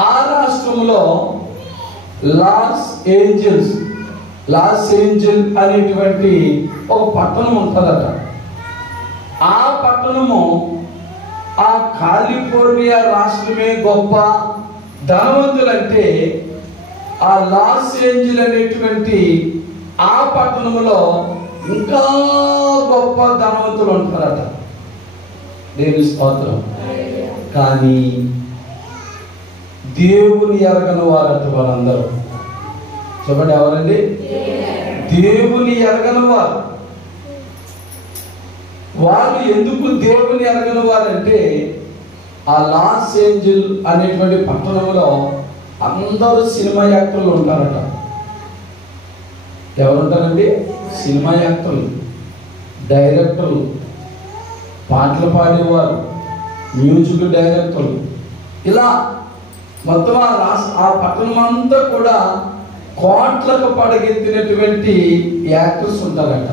ఆ రాష్ట్రంలో Los Angeles అనేటువంటి ఒక పట్టణం ఉంటుందట. ఆ పట్టణము ఆ కాలిఫోర్నియా రాష్ట్రమే గొప్ప ధనవంతులంటే ఆ లాస్ ఏంజల్ అనేటువంటి ఆ పట్టణంలో ఇంకా గొప్ప ధనవంతులు ఉంటారట. దేవుని స్తోత్రం. కానీ దేవుని ఎరగని వారట వారందరూ. చెప్పండి, ఎవరండి? దేవుని ఎరగని వారు. వారు ఎందుకు దేవుని ఎరగని వారంటే ఆ లాస్ ఏంజల్ అనేటువంటి పట్టణంలో అందరూ సినిమా యాక్టర్లు ఉంటారట. ఎవరుంటారండి? సినిమా యాక్టర్లు, డైరెక్టర్లు, పాటలు పాడేవారు, మ్యూజిక్ డైరెక్టర్లు, ఇలా మొత్తం ఆ పట్టణం అంతా కూడా కోట్లకు పడగెత్తినటువంటి యాక్టర్స్ ఉంటారట.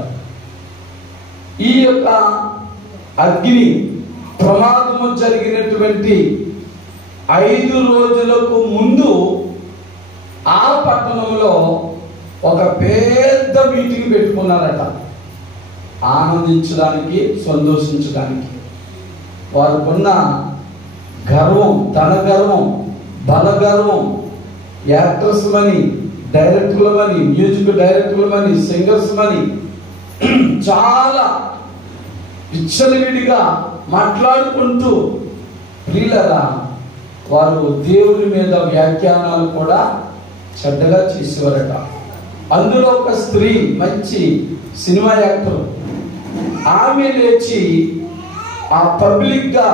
ఈ యొక్క అగ్ని ప్రమాదము జరిగినటువంటి 5 రోజులకు ముందు ఆ పట్టణంలో ఒక పెద్ద మీటింగ్ పెట్టుకున్నారట. ఆనందించడానికి, సంతోషించడానికి. వారికున్న గర్వం, ధన గర్వం, బల గర్వం, యాక్టర్స్ మని, డైరెక్టర్ల మని, మ్యూజిక్ డైరెక్టర్ల మని, సింగర్స్ మని చాలా విచ్చలవిడిగా మాట్లాడుకుంటూ ప్రియులరా వారు దేవుని మీద వ్యాఖ్యానాలు కూడా చెడ్డగా చేసేవారట. అందులో ఒక స్త్రీ, మంచి సినిమా యాక్టర్, ఆమె లేచి ఆ పబ్లిక్ గా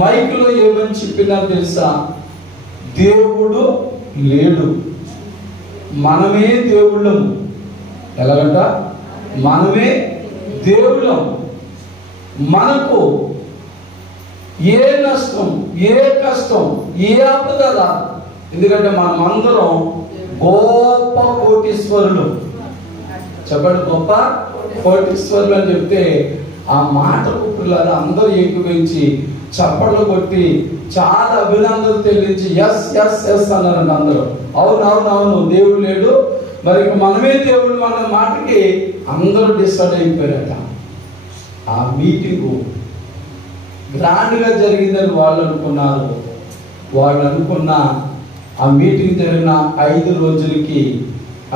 మైక్లో ఏమని చెప్పినా తెలుసా? దేవుడు లేడు, మనమే దేవుళ్ళం. ఎలాగంట? మనమే దేవుళ్ళం. మనకు ఏ నష్టం, ఏ కష్టం, ఏ ఆపద రాదు. ఎందుకంటే మనమందరం గొప్ప కోటీశ్వరులు. చెప్పండి, గొప్ప కోటీశ్వరులు అని చెప్తే ఆ మాటకు పిల్లలు అందరూ ఏకీభవించి చప్పట్లు కొట్టి చాలా అభినందనలు తెలియచి ఎస్ ఎస్ ఎస్ అన్నారంట అందరూ. అవును, దేవుడు లేడు, మరి మనమే దేవుడు మన మాటకి అందరూ డిసైడ్ అయిపోయారట. ఆ మీటింగు గ్రాండ్గా జరిగిందని వాళ్ళు అనుకున్నారు. వాళ్ళు అనుకున్న ఆ మీటింగ్ జరిగిన 5 రోజులకి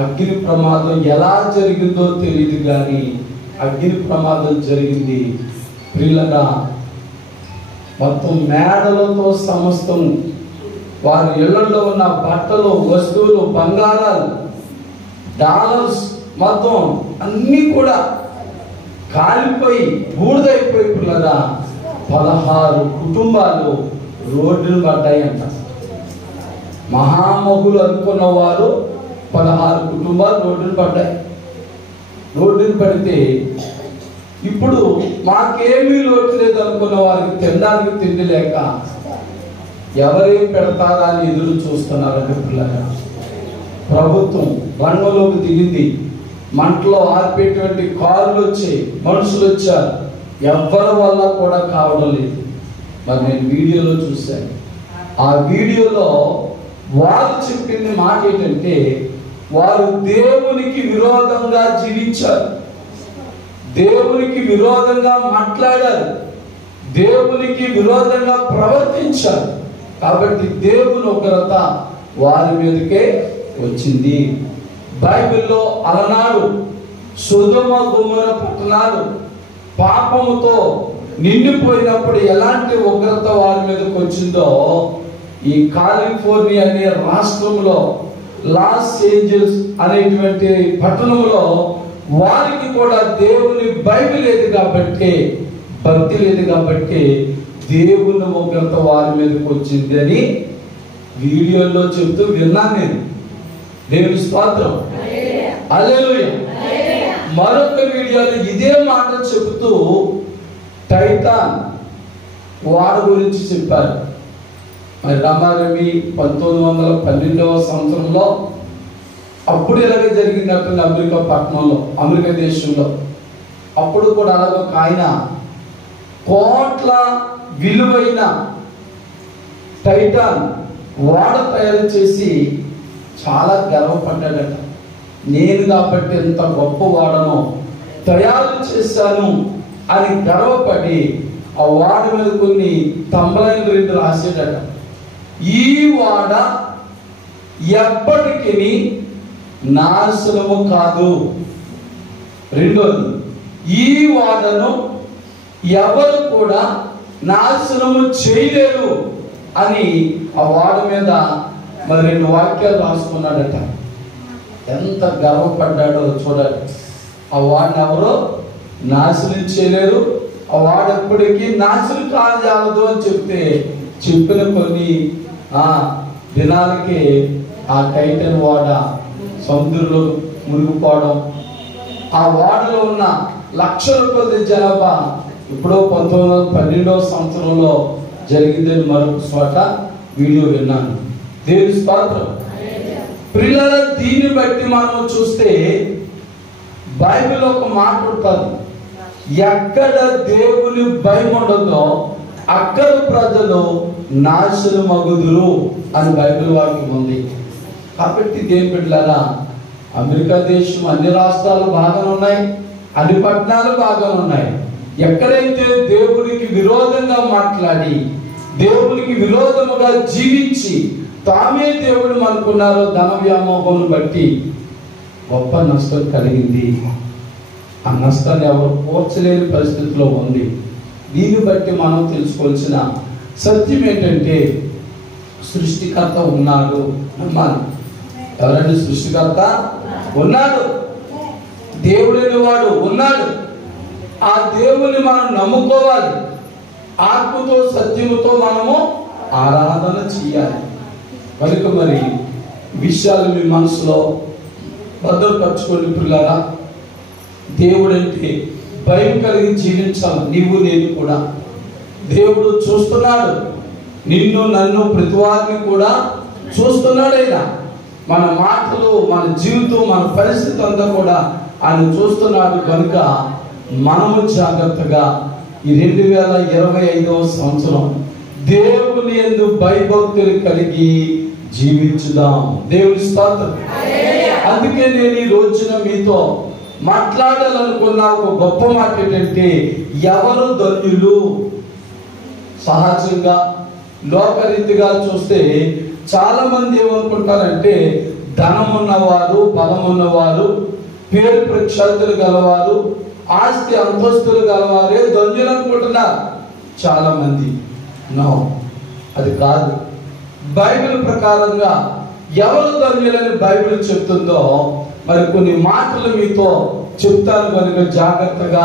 అగ్ని ప్రమాదం ఎలా జరిగిందో తెలియదు, కానీ అగ్ని ప్రమాదం జరిగింది. ప్రియులగా మొత్తం మేడలతో సమస్తం, వారి ఇళ్లలో ఉన్న బట్టలు, వస్తువులు, బంగారాలు, డాలర్స్ మొత్తం అన్నీ కూడా కాలిపోయి బూడిదైపోయి పిల్లగా 16 కుటుంబాలు రోడ్డును పడ్డాయంట. మహామహులు అనుకున్న వారు 16 కుటుంబాలు రోడ్డును పడ్డాయి. రోడ్డును పడితే ఇప్పుడు మాకేమీ లోటు లేదు అనుకున్న వారికి తినడానికి తిండి లేక ఎవరేం పెడతారా అని ఎదురు చూస్తున్నారంటే పిల్లగా ప్రభుత్వం రంగంలోకి దిగింది. మంటలో ఆర్పేటువంటి కార్లు వచ్చాయి, మనుషులు వచ్చారు. ఎవరి వల్ల కూడా కావడం లేదు. మరి నేను వీడియోలో చూశాను. ఆ వీడియోలో వారు చెప్పింది మాట ఏంటంటే, వారు దేవునికి విరోధంగా జీవించారు, దేవునికి విరోధంగా మాట్లాడారు, దేవునికి విరోధంగా ప్రవర్తించారు. కాబట్టి దేవుని ఉగ్రత వారి మీదకే వచ్చింది. బైబిల్లో అలనాడు సొదొమ గొమొర్రా పట్టణాలు పాపముతో నిండిపోయినప్పుడు ఎలాంటి ఉగ్రత వారి మీదకి వచ్చిందో, ఈ కాలిఫోర్నియా అనే రాష్ట్రంలో లాస్ ఏంజల్స్ అనేటువంటి పట్టణంలో వారికి కూడా దేవుని బైబిల్ లేదు కాబట్టి, భక్తి లేదు కాబట్టి దేవుని ఉగ్రత వారి మీదకి వచ్చింది అని వీడియోలో చెప్తూ విన్నాను నేను. దేవుని స్తోత్రం, హల్లెలూయా. మరొక వీడియోలో ఇదే మాట చెబుతూ టైటాన్ వాడు గురించి చెప్పారు. మరి రామారవి 1912వ సంవత్సరంలో అప్పుడు ఇలాగే జరిగింది అమెరికా పట్టణంలో, అమెరికా దేశంలో. అప్పుడు కూడా అలాగే ఒక ఆయన కోట్ల విలువైన టైటాన్ ఓడ తయారు చేసి చాలా గర్వపడ్డాడట. నేను కాబట్టి ఎంత గొప్ప ఓడను తయారు చేశాను అని గర్వపడి ఆ ఓడ మీద కొన్ని తంబలైన రెండు రాసాడట. ఈ ఓడ ఎప్పటికీ నాశనము కాదు. రెండోది, ఈ ఓడను ఎవరు కూడా నాశనము చేయలేరు అని ఆ ఓడ మీద మరి రెండు వాక్యాలు రాసుకున్నాడట. ఎంత గర్వపడ్డాడో చూడాలి. ఆ వాడిని ఎవరో నాశనం చేయలేరు, ఆ వాడు ఎప్పటికీ నాశనం కాజాలదు అని చెప్తే చెప్పిన కొన్ని దినాలకి ఆ టైటన్ ఓడ సముద్రంలో మునిగిపోవడం, ఆ ఓడలో ఉన్న లక్షల కొద్ది జనాభా ఇప్పుడు 1912వ సంవత్సరంలో జరిగిందని మరొక చోట వీడియో విన్నాను. దేవుని స్తోత్రం. ప్రియులారా, దీన్ని బట్టి మనం చూస్తే బైబిల్ ఒక మాట ఉంటుంది, ఎక్కడ దేవుని భయం ఉండదో అక్కడ ప్రజలు నాశనమగుదురు అని బైబిల్ వాక్యం ఉంది. కాబట్టి దేవుని బిడ్డలారా, అమెరికా దేశం అన్ని రాష్ట్రాలు బాగానే ఉన్నాయి, అన్ని పట్టణాలు బాగానే ఉన్నాయి. ఎక్కడైతే దేవునికి విరోధంగా మాట్లాడి దేవునికి విరోధముగా జీవించి తామే దేవుడు అనుకున్నారో ధన వ్యామోహం బట్టి గొప్ప నష్టం కలిగింది. ఆ నష్టాన్ని ఎవరు పోర్చలేని పరిస్థితిలో ఉంది. దీన్ని బట్టి మనం తెలుసుకోవాల్సిన సత్యం ఏంటంటే సృష్టికర్త ఉన్నాడు అమ్మాలి. ఎవరండి సృష్టికర్త? ఉన్నాడు. దేవుడైన వాడు ఉన్నాడు. ఆ దేవుని మనం నమ్ముకోవాలి. ఆత్మతో సత్యముతో మనము ఆరాధన చేయాలి. కనుక మరి విషయాలు మీ మనసులో భద్రపరచుకోండి పిల్లరా. దేవుడంటే భయం కలిగి జీవించాలి. నీవు నేను కూడా దేవుడు చూస్తున్నాడు. నిన్ను నన్ను ప్రతి వారిని కూడా చూస్తున్నాడైనా. మన మాటలు, మన జీవితం, మన పరిస్థితి అంతా కూడా ఆయన చూస్తున్నాడు. కనుక మనము జాగ్రత్తగా ఈ 2025వ సంవత్సరం దేవుని యందు భయభక్తులు కలిగి జీవించుదాం. దేవుని స్తోత్రం. అందుకే నేను ఈ రోజున మీతో మాట్లాడాలనుకున్న ఒక గొప్ప మాట ఏంటంటే, ఎవరు ధన్యులు? సహజంగా లోకరీతిగా చూస్తే చాలా మంది ఏమనుకుంటారంటే, ధనం ఉన్నవారు, బలం ఉన్నవారు, పేరు ప్రఖ్యాతులు గలవారు, ఆస్తి అంతస్తులు గలవారే ధన్యులు అనుకుంటున్నారు చాలా మంది. నో, అది కాదు. బైబిల్ ప్రకారంగా ఎవరు ధన్యులని బైబిల్ చెప్తుందో మరి కొన్ని మాటలు మీతో చెప్తాను. కనుక జాగ్రత్తగా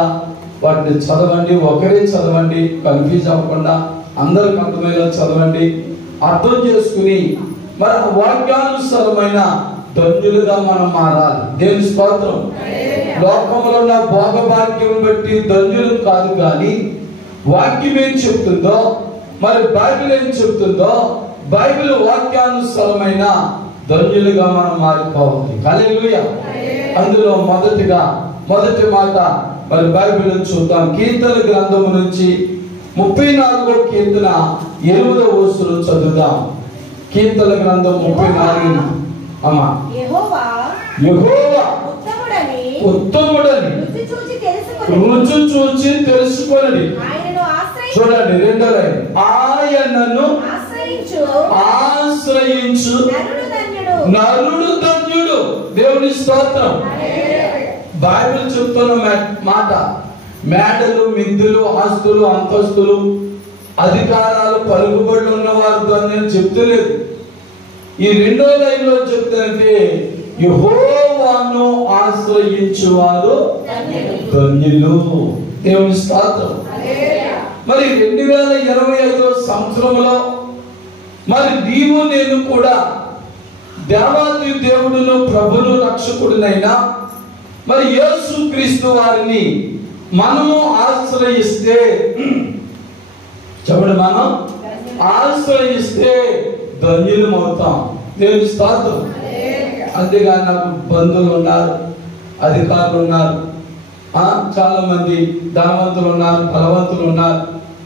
వాటిని చదవండి. ఒకరే చదవండి, కన్ఫ్యూజ్ అవ్వకుండా అందరికి అర్థమయ్యేలా చదవండి. అర్థం చేసుకుని మరి వాక్యానుసారమైన ధన్యులుగా మనం మారాలి. దేవుని స్తోత్రం. లోకంలో ఉన్న భోగభాగ్యం బట్టి ధన్యులు కాదు, కానీ వాక్యం ఏం చెప్తుందో, మరి బైబిల్ ఏం చెప్తుందో, బైబిల్ వాక్యానుసారమైన ధన్యులుగా మనం మారిపోవాలి. హల్లెలూయా. అందులో మొదటి మాట మరి బైబిల్ చూద్దాం. కీర్తన గ్రంథం నుంచి 34వ కీర్తన 8వ వచనం చదువుదాం. కీర్తన గ్రంథం 34. అమ్మా, యెహోవా ఉత్తముడని రుచి చూచి తెలుసుకొనండి. చూడండి, రెండో లైన్, ఆయనను ఆశ్రయించు నరుడు ధన్యుడు. దేవుని స్తోత్రం. బైబిల్ చెప్తున్న మాట, మేడలు, మిద్దులు, ఆస్తులు, అంతస్తులు, అధికారాలు, పలుకుబడులు ఉన్నవారు ధన్యులు చెప్తలేదు. ఈ రెండో లైన్ లో చెప్తారంటే, యెహోవాను ఆశ్రయించువారు ధన్యులు. దేవుని స్తోత్రం. మరి 2025వ సంవత్సరంలో మరి నీవు నేను కూడా దేవాది దేవుడును ప్రభును రక్షకుడినైనా మరి యేసుక్రీస్తు వారిని మనము ఆశ్రయిస్తే, చెప్పండి, మనం ఆశ్రయిస్తే ధన్యులం అవుతాం. దేవుని స్తోత్రం. అంతేగాని నాకు బంధువులు ఉన్నారు, అధికారులు ఉన్నారు, చాలా మంది ధనవంతులు ఉన్నారు, బలవంతులు ఉన్నారు,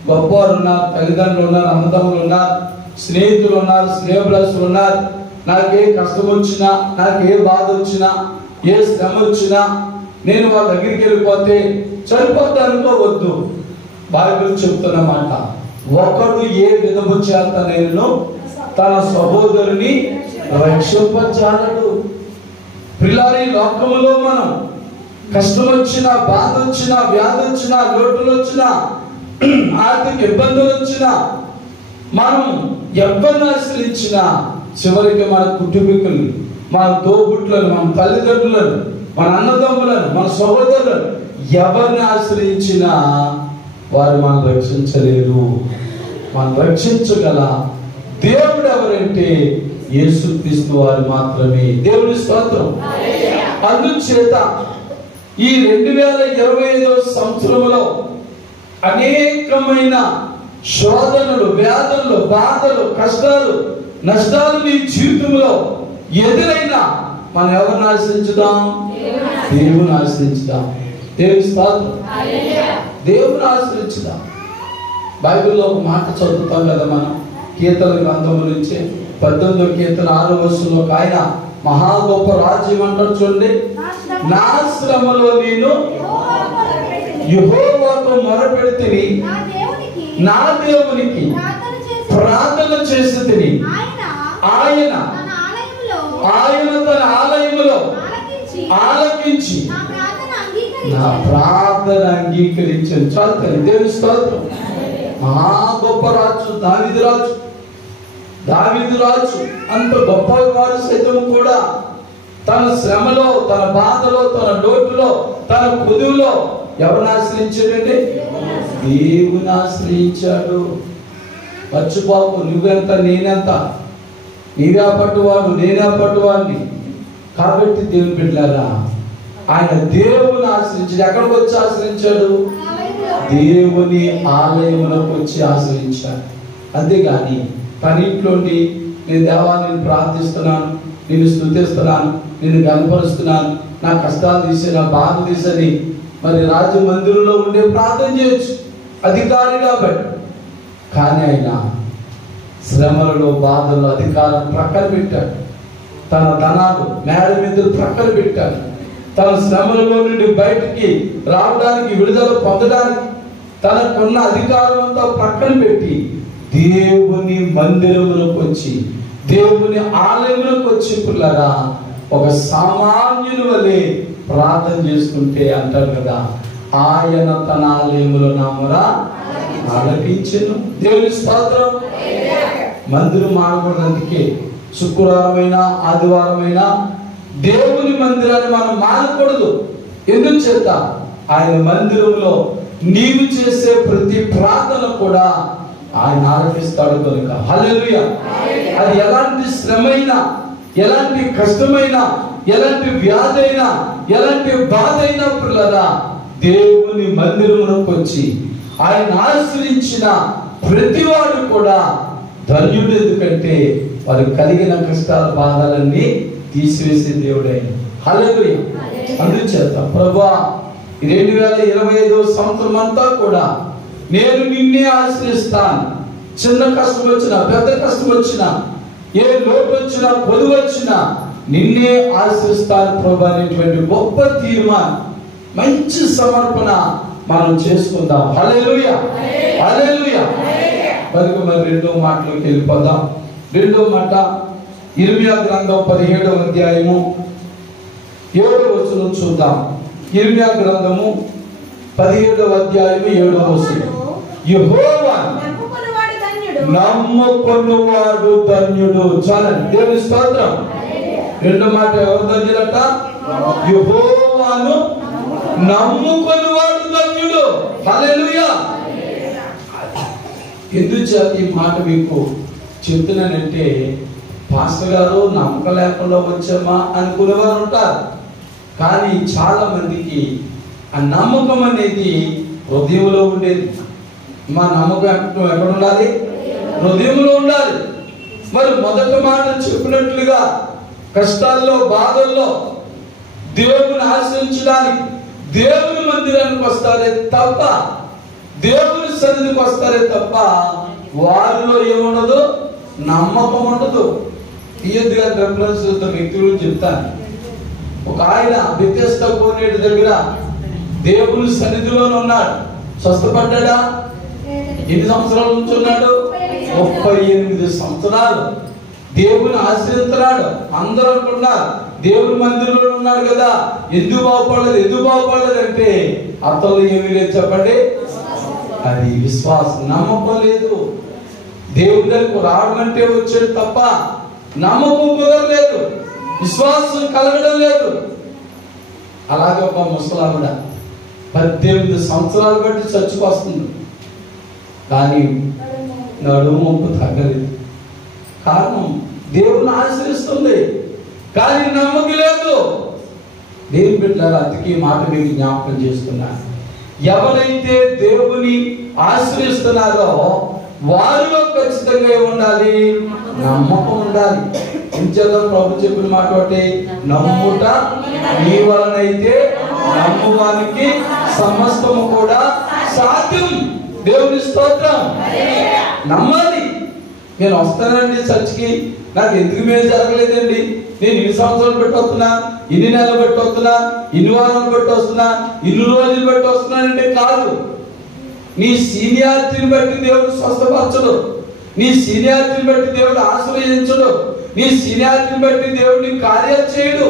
గొప్పవారు ఉన్నారు, తల్లిదండ్రులు ఉన్నారు, అన్నదమ్ములు ఉన్నారు, స్నేహితులు ఉన్నారు, స్నేహితులు ఉన్నారు. నాకే కష్టం వచ్చినా, నాకే బాధ వచ్చినా, ఏ శ్రమ వచ్చినా నేను వాళ్ళ దగ్గరికి వెళ్ళిపోతే సరిపోతా అనుకోవద్దు. బైబిల్ చెప్తున్న మాట, ఒకడు ఏ విధము చేత నేను తన సహోదరుని రక్షింపజాలడు. పిల్లారి లోకములో మనం కష్టం వచ్చినా, బాధ వచ్చినా, వ్యాధి వచ్చినా, లోటులు వచ్చినా, ఆర్థిక ఇబ్బందులు వచ్చినా, మనం ఎవరిని ఆశ్రయించినా చివరికి మన కుటుంబీకులు, మన తోబుట్లను, మన తల్లిదండ్రులను, మన అన్నదమ్ములను, మన సహోదరులను ఎవరిని ఆశ్రయించినా వారు మనం రక్షించలేరు. మనం రక్షించగల దేవుడు ఎవరంటే యేసుక్రీస్తు వారు మాత్రమే. దేవుని స్తోత్రం. అందుచేత ఈ 2025వ సంవత్సరంలో అనేకమైన శోధనలు, వ్యాధులు, బాధలు, కష్టాలు, నష్టాలు నీ జీవితంలో ఎదురైనా మనం ఎవరిని ఆశ్రయించుదాం? దేవుని ఆశ్రయించుదాం. దేవుని స్తోత్రం. దేవుని ఆశ్రయించుదాం. బైబిల్లో ఒక మాట చదువుతాం కదా మనం, కీర్తన గ్రంథం నుంచి 18వ కీర్తన 6వ వచనంలో ఆయన మహా గొప్ప రాజ్యం అంటాడు చూడండి. నా శ్రమలో నేను యెహోవాకు మొరపెడితిని, నా దేవునికి ప్రార్థన చేసితిని, ఆయన తన ఆలయములో ఆలకించి నా ప్రార్థన అంగీకరించాను. చాలు. దేవుని స్తోత్రం. మహా గొప్ప రాజు దావీదు రాజు అంత గొప్ప వారు సైతం కూడా తన శ్రమలో, తన బాధలో, తన లోటులో, తన కుదువులో ఎవరిని ఆశ్రయించాడండి? దేవుని ఆశ్రయించాడు. మర్చిపోకు, నువ్వెంత నేనెంత, నీవే పట్టువాడు, నేనే పట్టువాడిని. కాబట్టి దేవుని బిడ్డలారా, ఆయన దేవుని ఆశ్రయించాడు. ఎక్కడికి వచ్చి ఆశ్రయించాడు? దేవుని ఆలయములకు వచ్చి ఆశ్రయించాడు. అంతేగాని తన ఇంట్లోండి నేను దేవా, నేను ప్రార్థిస్తున్నాను, నిన్ను స్తుతిస్తున్నాను, నిన్ను గణపరుస్తున్నాను, నా కష్టాలు తీసి, నా బాధ తీసని మరి రాజు మందిరంలో ఉండే ప్రార్థన చేయొచ్చు, అధికారి కాబట్టి. కానీ ఆయన శ్రమలలో, బాధల్లో అధికారం ప్రక్కన పెట్టాడు. తన ధనాలు మేడ మీద ప్రక్కన పెట్టాడు. తన శ్రమలలో నుండి బయటికి రావడానికి, విడుదల పొందడానికి తనకున్న అధికారం అంతా ప్రక్కన పెట్టి దేవుని మందిరములకు వచ్చి, దేవుని ఆలయములకు వచ్చి పిల్లరా ఒక సామాన్యుని వలె ప్రార్థన చేసుకుంటే అంటారు కదా, ఆయన తన ఆలయములో నా మొర ఆలకించెను. దేవుని స్తోత్రం. మందిరం మానకూడదందుకే శుక్రవారమైనా ఆదివారమైనా దేవుని మందిరాన్ని మనం మానకూడదు. ఎందుకు చేత ఆయన మందిరంలో నీవు చేసే ప్రతి ప్రార్థన కూడా ఆయన ఆలకిస్తాడు కనుక. హల్లెలూయా. అది ఎలాంటి శ్రమైనా, ఎలాంటి కష్టమైనా, ఎలాంటి వ్యాధి అయినా, ఎలాంటి బాధ అయినా పిల్లరా దేవుని మందిరమునకు వచ్చి ఆయన ఆశ్రయించిన ప్రతివాడు కూడా ధన్యుడు. ఎందుకంటే వారు కలిగిన కష్టాల బాధలన్నీ తీసివేసే దేవుడైన. హల్లెలూయా. అందుచేత ప్రభువా, 2025వ సంవత్సరం అంతా కూడా నేను నిన్నే ఆశ్రయిస్తాను. చిన్న కష్టం వచ్చినా, పెద్ద కష్టం వచ్చినా, ఏ లోటు వచ్చినా, పొదువు వచ్చినా నిన్నే ఆశ్రయిస్తాను ప్రభు అనేటువంటి గొప్ప తీర్మానం, మంచి సమర్పణ మనం చేసుకుందాం. హల్లెలూయా. హల్లెలూయా. మరి రెండో మాటలోకి వెళ్ళిపోదాం. రెండో మాట ఇర్మియా గ్రంథం 17వ అధ్యాయము 7వ వచనం చూద్దాం. ఇర్మియా గ్రంథము 17వ అధ్యాయము 7వ వచనం. యెహోవా నమ్ముకొనువాడు ధన్యుడు. చాలండి. దేవుని స్తోత్రం. రెండో మాట ఎవరు ధన్యులట? యెహోవాను నమ్ముకొనువాడు ధన్యుడు. హల్లెలూయా. ఎందుచేత ఈ మాట మీకు చెప్తున్నానంటే, పాస్టర్ గారు నమ్మకం లేకుండా వచ్చామా అనుకునేవారు ఉంటారు. కానీ చాలా మందికి ఆ నమ్మకం అనేది హృదయంలో ఉండేది. మా నమ్మకం ఎక్కడ ఉండాలి? హృదయంలో ఉండాలి. మరి మొదటి మాట చెప్పినట్లుగా కష్టాల్లో, బాధల్లో దేవుని ఆశ్రయించడానికి దేవుని మందిరానికి వస్తారే తప్ప, దేవుని సన్నిధికి వస్తారే తప్ప వారిలో ఏముండదు? నమ్మకం ఉండదు. తీయద్దుగా రెఫరెన్స్ వ్యక్తులు చెప్తాను. ఒక ఆయన వ్యత్యస్త కోనేటి దగ్గర దేవుని సన్నిధిలోనే ఉన్నాడు. స్వస్థపడ్డా? ఎన్ని సంవత్సరాల నుంచి ఉన్నాడు? 38 సంవత్సరాలు దేవుని ఆశ్రయిస్తున్నాడు. అందరూ అనుకున్నారు దేవుని మందిరంలో ఉన్నాడు కదా, ఎందుకు బాగుపడలేదు అంటే అతను ఏమీ లేదు. చెప్పండి, అది విశ్వాసం, నమ్మకం లేదు. దేవుని దగ్గరకు రావడం అంటే వచ్చాడు తప్ప నమ్మకం కుదరలేదు, విశ్వాసం కలగడం లేదు. అలాగే ఒక ముసలావిడ 18 సంవత్సరాలు బట్టి చచ్చుకొస్తుంది, కానీ నడుము నొప్పి తగ్గలేదు. కారణం దేవుని ఆశ్రయిస్తుంది కానీ నమ్మకం లేదు. దేవుని బిడ్డలారా, అందుకే ఈ మాట మీకు జ్ఞాపకం చేస్తున్నాను. ఎవరైతే దేవుని ఆశ్రయిస్తున్నారో వారిలో ఖచ్చితంగా ఉండాలి, నమ్మకం ఉండాలి. ఇంచేత ప్రభు చెప్పిన మాట ఒకటి, నమ్ముట నీ వలనైతే నమ్మువానికి సమస్తము కూడా సాధ్యం. దేవుని స్తోత్రం. నమ్మాలి. నేను వస్తానండి చర్చికి, నాకు ఎందుకు మేలు జరగలేదండి, నేను ఇన్ని సంవత్సరాలు పెట్టి వస్తున్నా, ఇన్ని నెలలు పెట్టి వస్తున్నా, ఇన్ని వారాలు పెట్టి వస్తున్నా, ఇన్ని రోజులు పెట్టి వస్తున్నానంటే కాదు. నీ సీనియారిటీని బట్టి దేవుడు స్వస్థపరచడు, నీ సీనియారిటీని బట్టి దేవుడు ఆశ్రయించడు, నీ సీనియారిటీని బట్టి దేవుడిని కార్యాలు చేయడు.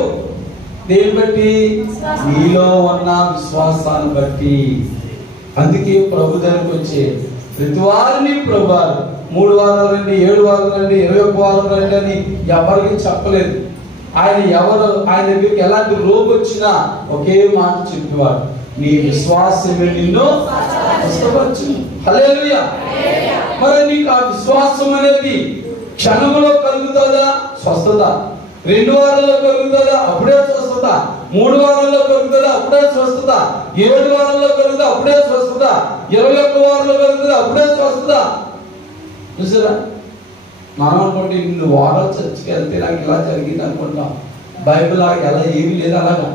దేని బట్టి? నీలో ఉన్న విశ్వాసాన్ని బట్టి. అందుకే ప్రభు దగ్గరికి వచ్చే ప్రతి వారిని ప్రభు 3 వారాలు రండి, 7 వారాలు రండి, 21 వారాలు రండి అని ఎవరికి చెప్పలేదు. ఆయన దగ్గరికి ఎలాంటి రోగి వచ్చినా ఒకే మాట చెప్పేవాడు, నీ విశ్వాసమే నిన్ను స్వస్థపరచు. హల్లెలూయా. మరి నీకు ఆ విశ్వాసం అనేది క్షణంలో కలుగుతుందా? స్వస్థత. 2 వారాల్లో కలుగుతుందా? అప్పుడే స్వస్థత. 3 వారాల్లో కలుగుతుందా? అప్పుడే స్వస్థత. 7 వారాల్లో కలుగుతుందా? అప్పుడే స్వస్థత. 21 వారాల్లో కలుగుతుందా? అప్పుడే స్వస్థత. చూసారా? మనం అనుకోండి, ఇన్ని వారాలు చర్చికి వెళ్తే నాకు ఇలా జరిగింది అనుకుంటాం. బైబిల్ ఎలా ఏమీ లేదు అలాగా.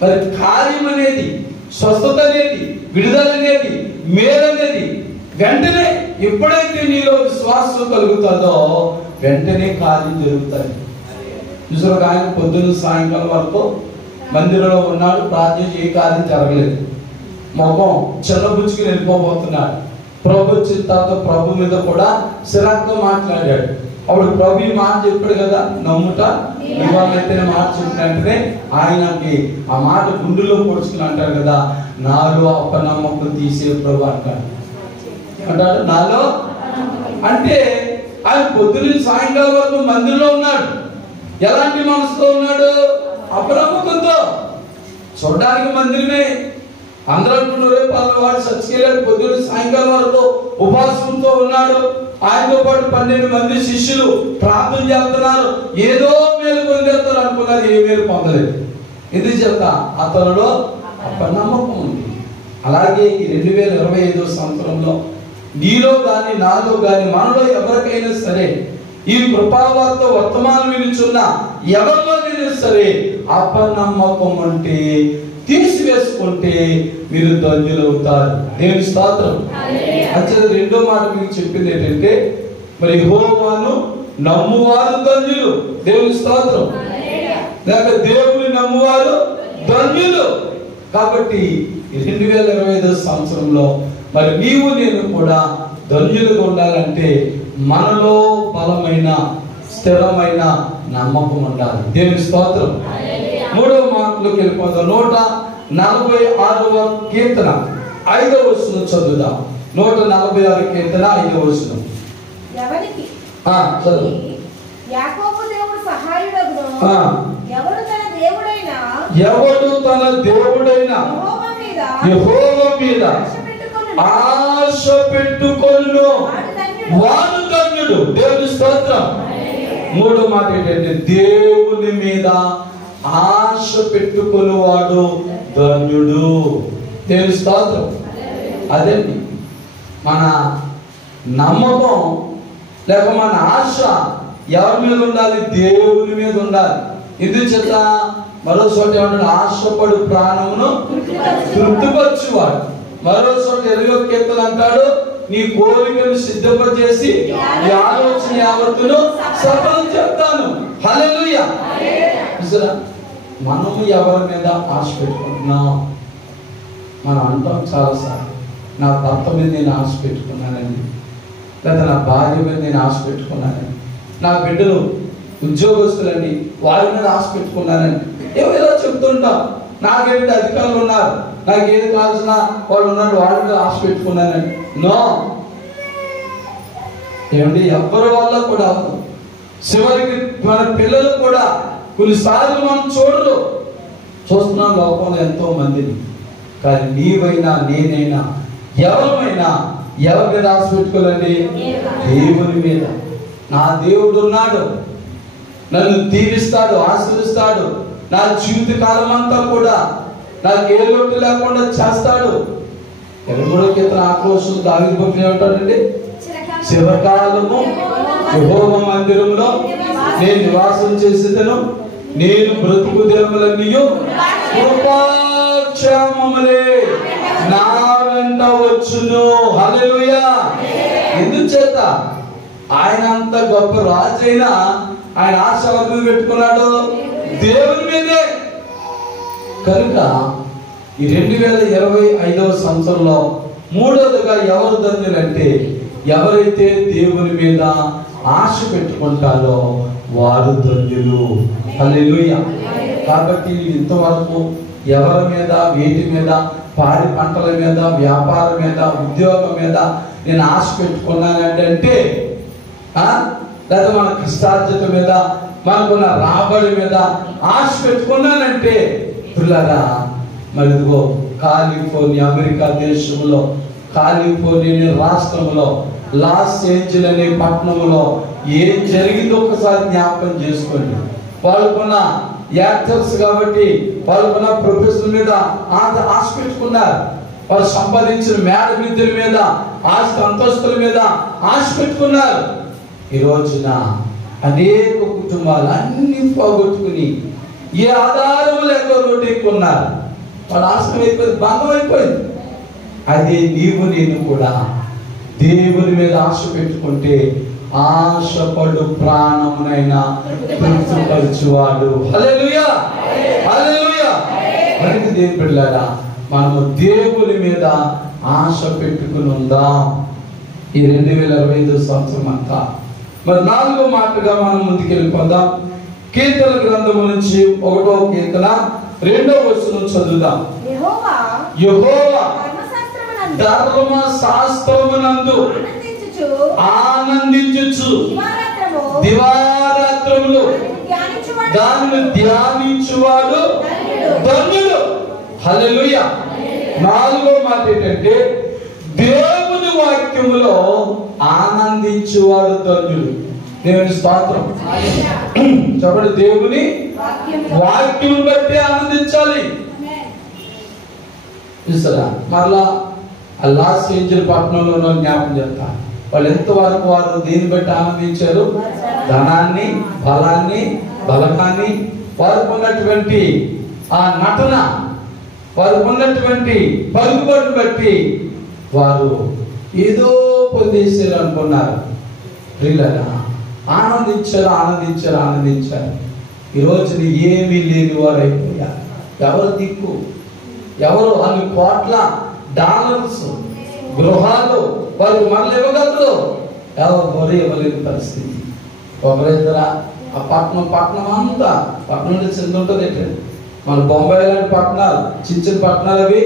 మరి కార్యం అనేది, స్వస్థత అనేది, విడుదల అనేది, మేలు అనేది వెంటనే ఎప్పుడైతే నీలో విశ్వాసం కలుగుతుందో వెంటనే కార్యం జరుగుతుంది. చూసారు, ఆయన పొద్దున్న సాయంకాలం వరకు మందిరంలో ఉన్నాడు, ప్రార్థన ఏ కార్యం జరగలేదు, మొఖం చిన్నబుచ్చుకుని వెళ్ళిపోబోతున్నాడు. ప్రభు వచ్చిన తర్వాత ప్రభు మీద కూడా సిరాగ్గా మాట్లాడాడు. అప్పుడు ప్రభు ఈ మాట చెప్పాడు కదా, నమ్ముట ఇవాళైతే మాట చెప్పినట్టునే ఆయనకి ఆ మాట గుండెలో పొడుచుకుని అంటాడు కదా, నాలో అపనమ్మకం తీసే ప్రభు అంటాడు. ఏమంటాడు? నాలో అంటే ఆయన పొద్దున్న సాయంకాలం వరకు మందిరంలో ఉన్నాడు. ఎలాంటి మనసుతో ఉన్నాడు? అపనమ్మకంతో. చూడడానికి మందిరమే, అందరూ అనుకున్నారే పల్లవాడు చచ్చికెళ్ళాడు, పొద్దున్న సాయంకాలం వరకు ఉపాసంతో ఉన్నాడు. ఆయనతో పాటు 12 మంది శిష్యులు ప్రార్థన చేస్తున్నారు. ఏదో మేలు పొందేస్తారు అనుకున్నారు, ఏ మేలు పొందలేదు. ఇది చెప్తా, అతనిలో అపనమ్మకం ఉంది. అలాగే ఈ 2025 సంవత్సరంలో నీలో గాని, నాలో గాని, మనలో ఎవరికైనా సరే ఈ కృపావార్త వర్తమానం వినుచున్న ఎవరిలోనైనా సరే అపనమ్మకం అంటే తీసివేసుకుంటే మీరు ధన్యులవుతారు. దేవుని స్తోత్రం. అంటే రెండో మాట మీకు చెప్పింది ఏంటంటే, మరి యెహోవాను నమ్మువారు ధన్యులు. దేవుని స్తోత్రం. లేక దేవుని నమ్మువారు ధన్యులు. కాబట్టి 2025 సంవత్సరంలో మరి నీవు నేను కూడా ధన్యులుగా ఉండాలంటే మనలో బలమైన స్థిరమైన నమ్మకం ఉండాలి. దేవుని స్తోత్రం. 3వ మాటలోకి వెళ్ళిపోతాం. 146వ కీర్తన 5వ వచనం చదువుదాం. 146 కీర్తన 5వ వచనం. చదువు. యాకోబు దేవుడు సహాయుడగును. ఎవడు తన దేవుడైన యెహోవా మీద ఆశ పెట్టుకొనును వాడు ధన్యుడు. దేవుని స్తోత్రం. 3వ మాట ఏంటంటే, దేవుని మీద ఆశ పెట్టుకునేవాడు ధన్యుడు. దేవుని స్తోత్రం. అదండి మన నమ్మకం లేక మన ఆశ ఎవరి మీద ఉండాలి? దేవుని మీద ఉండాలి. ఎందుచేత మరో చోట ఏమంటాడు? ఆశపడు ప్రాణమును తృప్తిపరచువాడు. మరో చోట 20వ కీర్తన అంటాడు, నీ కోరికను సిద్ధపరిచేసి నీ ఆలోచన యావత్తును సఫలం చేస్తాను. హల్లెలూయా. చూసారా, మనము ఎవరి మీద ఆశ పెట్టుకుంటున్నాం? మనం అంటాం చాలాసార్లు, నా భర్త మీద నేను ఆశ పెట్టుకున్నానండి, లేదా నా భార్య మీద నేను ఆశ పెట్టుకున్నానండి, నా బిడ్డలు ఉద్యోగస్తులండి వారి మీద ఆశ పెట్టుకున్నానండి, ఏమైనా చెప్తుంటాం. నాకేంటి అధికారులు ఉన్నారు, నాకు ఏది కావాల్సిన వాళ్ళు ఉన్నారు, వాళ్ళ మీద ఆశ పెట్టుకున్నానండి. నో, ఏమండి, ఎవరి వల్ల కూడా చివరికి మన పిల్లలు కూడా కొన్నిసార్లు మనం చూస్తున్నాం లోకంలో ఎంతో మందిని. కానీ నీవైనా నేనైనా ఎవరైనా ఎవరి మీద ఆశ పెట్టుకోవాలండి? దేవుని మీద. నా దేవుడు ఉన్నాడు, నన్ను దీవిస్తాడు, ఆశీర్వదిస్తాడు, నా జీవిత కాలం అంతా కూడా నాకు ఏ లోటు లేకుండా చేస్తాడు. 23వ కీర్తన ఆక్రోశం దావీదు భక్తుడు ఏమంటాడండి? చిరకాలము యెహోవా మందిరంలో నేను నివాసం చేసేదను, నేను బ్రతుకు దినములన్నీ కృపాక్షేమములే నా వెంట వచ్చును. హల్లెలూయా. ఎందుచేత ఆయన అంత గొప్ప రాజు అయినా ఆయన ఆశ ఎవరి మీద పెట్టుకున్నాడు? దేవుని మీదే. కనుక ఈ 2025వ సంవత్సరంలో మూడవదిగా ఎవరు ధన్యులంటే ఎవరైతే దేవుని మీద ఆశ పెట్టుకుంటారో వారు ధన్యులు. హల్లెలూయా. కాబట్టి ఇంతవరకు ఎవరి మీద, వేటి మీద, పాడి పంటల మీద, వ్యాపారం మీద, ఉద్యోగం మీద నేను ఆశ పెట్టుకున్నానంటే, లేదా మన కష్టార్జిత మీద, మనకున్న రాబడి మీద ఆశ పెట్టుకున్నానంటే పిల్లరా, మరి ఇదిగో కాలిఫోర్నియా అమెరికా దేశంలో కాలిఫోర్నియా రాష్ట్రంలో లాస్ ఏంజెల్స్ అనే పట్టణంలో ఏం జరిగిందో ఒకసారి జ్ఞాపకం చేసుకోండి. వాళ్ళకున్న యాక్టర్స్ కాబట్టి వాళ్ళకున్న ప్రొఫెసర్ మీద ఆశ పెట్టుకున్నారు. వాళ్ళు సంపాదించిన మేడ మిద్దెల మీద, ఆస్తి అంతస్తుల మీద ఆశ పెట్టుకున్నారు. ఈ రోజున అనేక కుటుంబాలు అన్ని పోగొట్టుకుని ఏ ఆధారం లేక రోడ్డెక్కున్నారు. వాళ్ళ ఆశయం అయిపోయింది, భంగం అయిపోయింది. అదే నీవు నేను కూడా దేవుని మీద ఆశ పెట్టుకుంటే ఆశపడు ప్రాణమునైనా తృప్తిపరచువాడు. హల్లెలూయా, హల్లెలూయా. మరి దేవుని బిడ్డలారా, మనము దేవుని మీద ఆశ పెట్టుకుని ఉందాం ఈ 2025 సంవత్సరం అంతా. మరి 4వ మాటగా మనం ముందుకెళ్ళిపోదాం. కీర్తన గ్రంథము నుంచి 1వ కీర్తన 2వ వచనం చదువుదాం. యెహోవా ధర్మశాస్త్రమునందు ఆనందించుచు దివారాత్రములు దానిని ధ్యానించువాడు ధన్యుడు. హల్లెలూయా. 4వ మాట ఏంటంటే దేవుని వాక్యములో ఆనందించువాడు ధన్యుడు. దేవుని స్తోత్రం. చెప్పండి, దేవుని వాక్యం బట్టి ఆనందించాలి. చూసారా, మరలా ఆ లాస్ ఏంజెల్స్ పట్టణంలో జ్ఞాపకం చేస్తారు. వాళ్ళు ఎంతవరకు వారు దీన్ని బట్టి ఆనందించారు? ధనాన్ని, బలాన్ని, బలకాన్ని, వారికి ఉన్నటువంటి ఆ నటన, వారికి ఉన్నటువంటి పలుకుబడిని బట్టి వారు ఏదో పొందేశారు అనుకున్నారు. ప్రియులారా, ఆనందించారు, ఆనందించారు, ఆనందించారు. ఈరోజు ఏమీ లేని వారు అయిపోయారు. ఎవరు దిక్కు? ఎవరు అన్ని కోట్ల డాలర్స్ గృహాలు వారికి మనల్ని ఇవ్వగలరు? ఎవరు ఇవ్వలేని పరిస్థితి. ఒకరిద్దరా ఆ పట్టణం అంతా పట్టణం చిన్న ఉంటుంది ఏంటి, మన బొంబాయి లాంటి పట్టణాలు, చిన్న చిన్న పట్టణాలు, అవి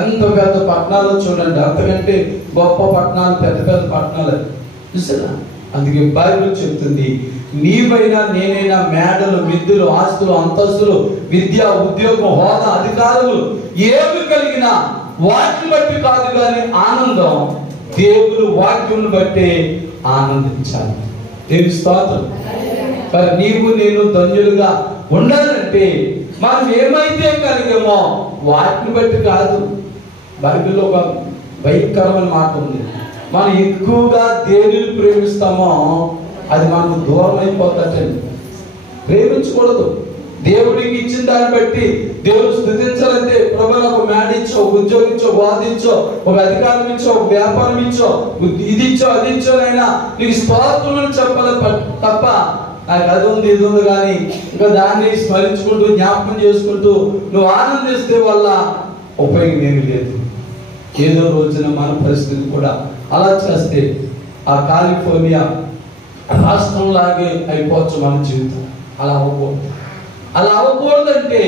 ఎంత పెద్ద పట్టణాలు చూడండి. అంతకంటే గొప్ప పట్టణాలు, పెద్ద పెద్ద పట్టణాలు చూసారా. అందుకే బైబిల్ చెప్తుంది, నీవైనా నేనైనా మేడలు, మిద్దెలు, ఆస్తులు, అంతస్తులు, విద్య, ఉద్యోగం, హోదా, అధికారములు ఏమి కలిగినా వాటిని బట్టి కాదు కానీ ఆనందం దేవుని వాక్యం బట్టి ఆనందించాలి. దేవుని స్తోత్రం. మరి నీవు నేను ధన్యులుగా ఉండాలంటే మనం ఏమైతే కలిగామో వాటిని బట్టి కాదు. బైబిల్లో ఒక భయంకరమైన మాట ఉంది, మనం ఎక్కువగా దేనిని ప్రేమిస్తామో అది మనకు దూరం అయిపోతాటండి. ప్రేమించకూడదు, దేవుడికి ఇచ్చిన దాన్ని బట్టి దేవుడు స్తుతించాలంటే ప్రభు ఒక మేడ ఇచ్చో, ఒక ఉద్యోగం ఇచ్చో, బాధించో, ఒక అధికారం ఇచ్చో, ఒక వ్యాపారం ఇచ్చో, ఇది ఇచ్చో అది ఇచ్చో అయినా నీకు స్తోత్రం చెప్పాలి తప్ప నాకు అది ఉంది ఇది ఉంది కానీ ఇంకా దాన్ని స్మరించుకుంటూ జ్ఞాపకం చేసుకుంటూ నువ్వు ఆనందిస్తే వల్ల ఉపయోగం ఏమీ లేదు. ఏదో రోజున మన పరిస్థితి కూడా అలా చేస్తే ఆ కాలిఫోర్నియా రాష్ట్రంలాగే అయిపోవచ్చు మన జీవితం. అలా అవ్వకూడదు. అలా అవ్వకూడదంటే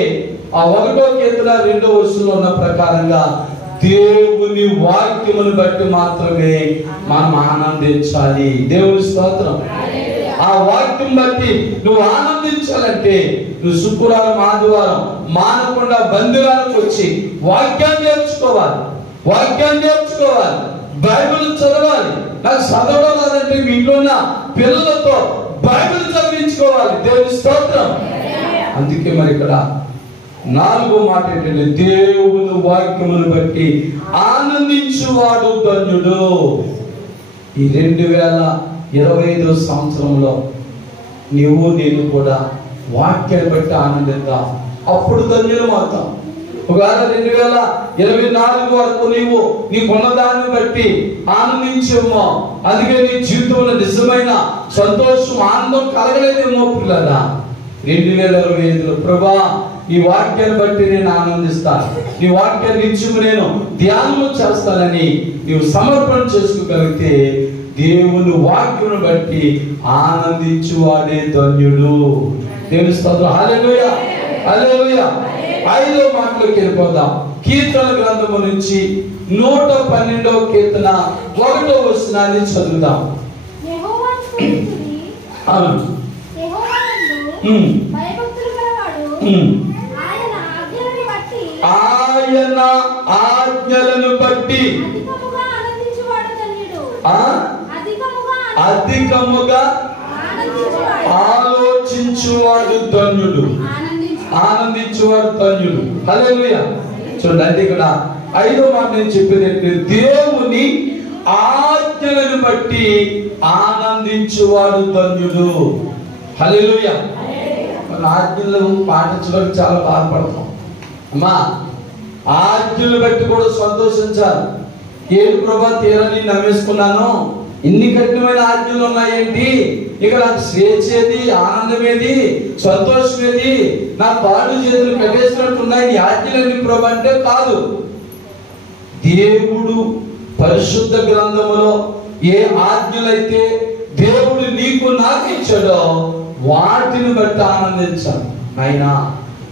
ఆ 1వ కీర్తన 2వ వచనంలో ఉన్న ప్రకారంగా దేవుని వాక్యమును బట్టి మాత్రమే మనం ఆనందించాలి. దేవుని స్తోత్రం. ఆ వాక్యం బట్టి నువ్వు ఆనందించాలంటే నువ్వు శుక్రవారం ఆదివారం మానకుండా బంధువులకు వచ్చి వాక్యాన్ని నేర్చుకోవాలి, వాక్యాన్ని నేర్చుకోవాలి, బైబిల్ చదవాలి. నాకు చదవడం లేదంటే మీ ఇంట్లో ఉన్న పిల్లలతో బైబిల్ చదివించుకోవాలి. దేవుని స్తోత్రం. అందుకే మరి ఇక్కడ 4వ మాట ఏంటంటే దేవుని వాక్యమును బట్టి ఆనందించువాడు ధన్యుడు. ఈ 2025వ సంవత్సరంలో నీవు నేను కూడా వాక్యాన్ని బట్టి ఆనందిద్దాం. అప్పుడు ధన్యులం అవుతాం. ఒకవేళ 2024 వరకు నీవు నీకున్నదాన్ని బట్టి ఆనందించేమో, అందుకే నీ జీవితంలో నిజమైన సంతోషం ఆనందం కలగలేదేమో పిల్లరా. 2025లో ప్రభా ఈ వాక్యాన్ని బట్టి నేను ఆనందిస్తాను, నీ వాక్యాన్ని నిత్యము నేను ధ్యానం చేస్తానని నీవు సమర్పణ చేసుకోగలిగితే దేవుని వాక్యమును బట్టి ఆనందించువాడే ధన్యుడు. దేవుని స్తోత్రం. హల్లెలూయా, హల్లెలూయా. 5వ మాటలోకి వెళ్ళిపోదాం. కీర్తన గ్రంథము నుంచి 112వ కీర్తన 1వ వచనాన్ని చదువుదాం. ఆయన ఆజ్ఞలను బట్టి అధికముగా ఆలోచించువాడు ధన్యుడు. ఆనందించువాడు ధన్యుడు. హల్లెలూయా. చూడండి ఇక్కడ 5వ మాట నేను చెప్పేది దేవుని ఆజ్ఞలను బట్టి ఆనందించువాడు ధన్యుడు. హల్లెలూయా. మన ఆజ్ఞలు పాటించడానికి చాలా బాధపడతాం. అమ్మా ఆజ్ఞలు బట్టి కూడా సంతోషించాలి. ఏడు ప్రభా తీరని నమ్మేసుకున్నాను, ఇన్ని కఠినమైన ఆజ్ఞలు ఉన్నాయేంటి, ఇక నాకు స్వేచ్ఛ ఏది, ఆనందం ఏది, సంతోషం ఏది, నా పాడు చేతులు కట్టేసినట్టు ఉన్నాయి ఈ ఆజ్ఞలన్నీ ప్రభా అంటే కాదు. దేవుడు పరిశుద్ధ గ్రంథములో ఏ ఆజ్ఞలైతే దేవుడు నీకు నాకు ఇచ్చాడో వాటిని బట్టి ఆనందించాలి. అయినా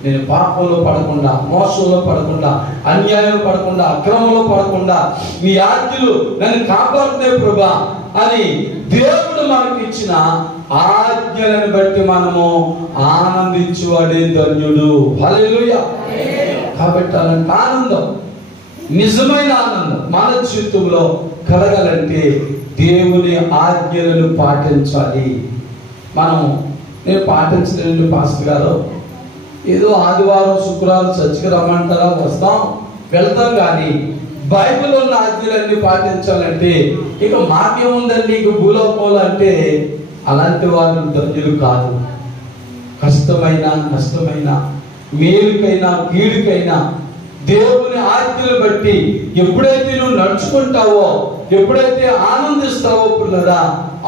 నేను పాపంలో పడకుండా, మోసంలో పడకుండా, అన్యాయంలో పడకుండా, అక్రమంలో పడకుండా నీ ఆజ్ఞలు నన్ను కాపాడుతాయి ప్రభా అని దేవుడు మనకి ఇచ్చిన ఆజ్ఞలను బట్టి మనము ఆనందించువాడే ధన్యుడు. హల్లెలూయా. కాబట్టి అలాంటి ఆనందం, నిజమైన ఆనందం మన జీవితంలో కలగాలంటే దేవుని ఆజ్ఞలను పాటించాలి. నేను పాటించలేని పాస్టర్ గారు ఏదో ఆదివారం శుక్రవారం చర్చికి రమ్మంటారా, వస్తాం వెళ్తాం, కానీ బైబిల్లో ఉన్న ఆజ్ఞలన్నీ పాటించాలంటే ఇక మాకేముందండి ఇక భూలోకంలో అంటే అలాంటి వారు ధన్యులు కాదు. కష్టమైన నష్టమైన మేలుకైనా కీడుకైనా దేవుని ఆజ్ఞలు బట్టి ఎప్పుడైతే నువ్వు నడుచుకుంటావో, ఎప్పుడైతే ఆనందిస్తావో పిల్లరా,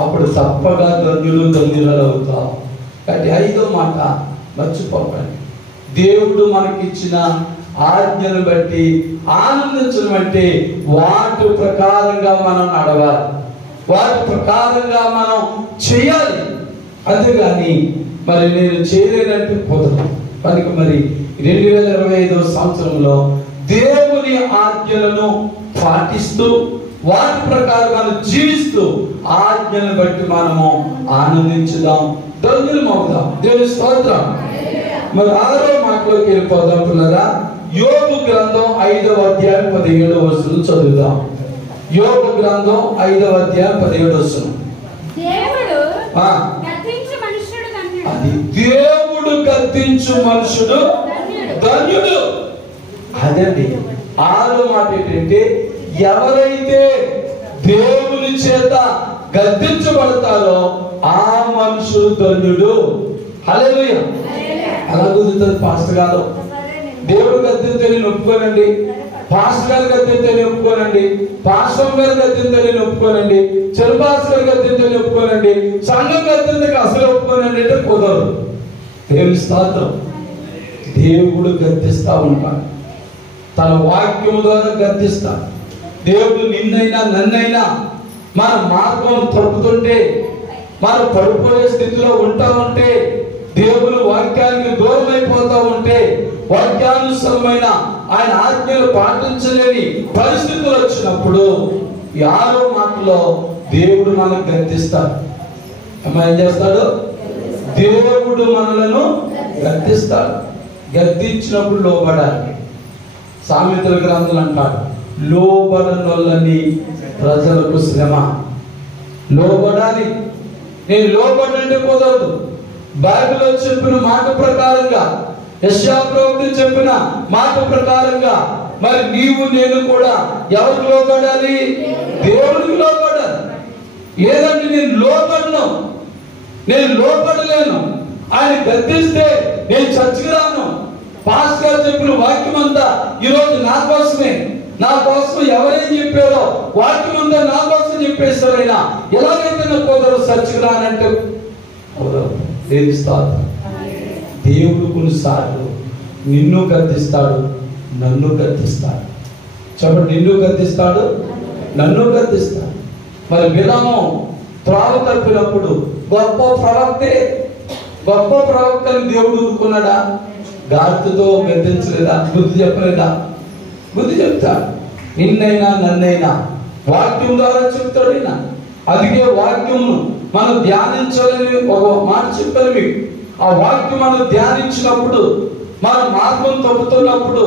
అప్పుడు తప్పగా ధన్యులు అవుతావు. కాబట్టి 5వ మాట మర్చిపోకండి. దేవుడు మనకిచ్చిన ఆజ్ఞను బట్టి ఆనందించడం అంటే వాటి ప్రకారంగా మనం నడవాలి, వాటి ప్రకారంగా మనం చేయాలి. అంతేగాని మరి నేను చేయలేనంటే కుదరదు. కనుక మరి 2025వ సంవత్సరంలో దేవుని ఆజ్ఞలను పాటిస్తూ వాటి ప్రకారం మనం జీవిస్తూ ఆజ్ఞను బట్టి మనము ఆనందించుదాం, ధన్యులం అవుదాం. దేవుని స్తోత్రం. మరి 6వ మాటలోకి వెళ్ళిపోదాం పిల్లరా. యోబు గ్రంథం 5వ అధ్యాయం 17వ వచనం చదువుదాం. యోబు గ్రంథం 5వ అధ్యాయం 17వ వచనం. అది దేవుడు గద్దించు మనుషుడు ధన్యుడు. అదండి 6వ మాట ఏంటంటే ఎవరైతే దేవుని చేత గద్దించబడతారో ఆ మనుషుడు ధన్యుడు. హల్లెలూయా. అలా కుదురుతుంది పాస్టర్ గారు. దేవుడు గద్దెంతో నేను ఒప్పుకోనండి, పాస్టర్ గారు గద్దెంతో నేను ఒప్పుకోనండి, పాస్టర్ గారు గద్దెంతో నేను ఒప్పుకోనండి, చెరుపాస్ గారు గద్దెంతో నేను ఒప్పుకోనండి, సంఘం గద్దెంతో అసలు ఒప్పుకోనండి అంటే కుదరదు. దేవుని స్తోత్రం. దేవుడు గద్దిస్తా ఉంటాడు, తన వాక్యం ద్వారా గద్దిస్తాడు. దేవుడు నిన్నైనా నన్నైనా మన మార్గం తప్పుతుంటే, మనం పడిపోయే స్థితిలో ఉంటా ఉంటే, దేవుని వాక్యానికి దూరం అయిపోతా ఉంటే, వాక్యానుసరమైన ఆయన ఆజ్ఞలు పాటించలేని పరిస్థితులు వచ్చినప్పుడు ఈ 6వ మాటలో దేవుడు మనల్ని గద్దిస్తాడు. ఏం చేస్తాడు? దేవుడు మనలను గద్దిస్తాడు. గద్దించినప్పుడు లోబడాలి. సామెతల గ్రంథాలు అంటాడు, లోబడనొల్లని ప్రజలకు శ్రమ. లోబడాలి. నేను లోబడంటే కుదరదు. బైబిల్లో చెప్పిన మాట ప్రకారంగా, యెషయా ప్రవక్త చెప్పిన మాట ప్రకారంగా మరి నీవు నేను కూడా ఎవరికి లోబడాలి? దేవుడికి లోబడాలి. లేదంటే నేను లోబడను, నేను లోబడలేను. ఆయన గద్దిస్తే నేను చర్చికి రాను. పాస్టర్ గారు చెప్పిన వాక్యం అంతా ఈరోజు నా కోసమే, నా కోసం ఎవరేం చెప్పారో వాక్యం అంతా నా కోసం చెప్పేశారు. అయినా ఎలాగైతే నాకు కుదరదు, చర్చికి రానంటే కుదరదు. దేవుడు కొన్నిసార్లు నిన్ను గద్దిస్తాడు, నన్ను గద్దిస్తాడు. చెప్పండి, నిన్ను గద్దిస్తాడు, నన్ను గద్దిస్తాడు. మరి బిలాము త్రావ తప్పినప్పుడు గొప్ప ప్రవక్తని దేవుడు ఊరుకున్నాడా? గాడితో గద్దించలేదా? బుద్ధి చెప్పలేదా? బుద్ధి చెప్తాడు. నిన్నైనా నన్నైనా వాక్యం ద్వారా చెప్తాడు ఆయన. అందుకే వాక్యం మనం ధ్యానించాలని ఒక మాట చెప్పాను మీకు. ఆ వాక్యం మనం ధ్యానించినప్పుడు, మన మార్గం తప్పుతున్నప్పుడు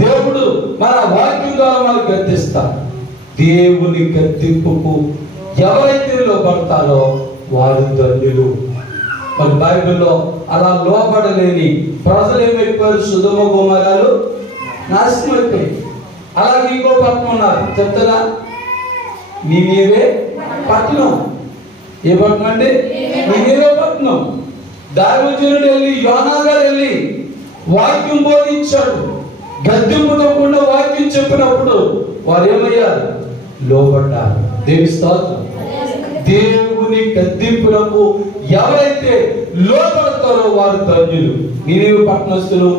దేవుడు మన వాక్యం ద్వారా మనం గద్దిస్తాడు. దేవుని గద్దింపుకు ఎవరైతే లోబడతారో వారు ధన్యులు. మరి బైబిల్లో అలా లోబడలేని ప్రజలు ఏమైపోయారు? సొదొమ గొమొర్రాలు నాశనం అయిపోయి. అలాగే ఇంకో పట్టణం ఉన్నారు, చెప్తారా? నీనెవే పట్టణం. ఏ పట్టణం అండి? నీనెవే పట్టణం. దైవజనుడు వెళ్ళి, యోనా గారు వెళ్ళి వాక్యం బోధించాడు. గద్దింపుతోకుండా వాక్యం చెప్పినప్పుడు వారు ఏమయ్యారు? లోబడ్డారు. దేవుని స్తోత్రం. దేవుని గద్దింపులకు ఎవరైతే లోబడతారో వారు ధన్యులు. నీనెవే పట్టణస్తులు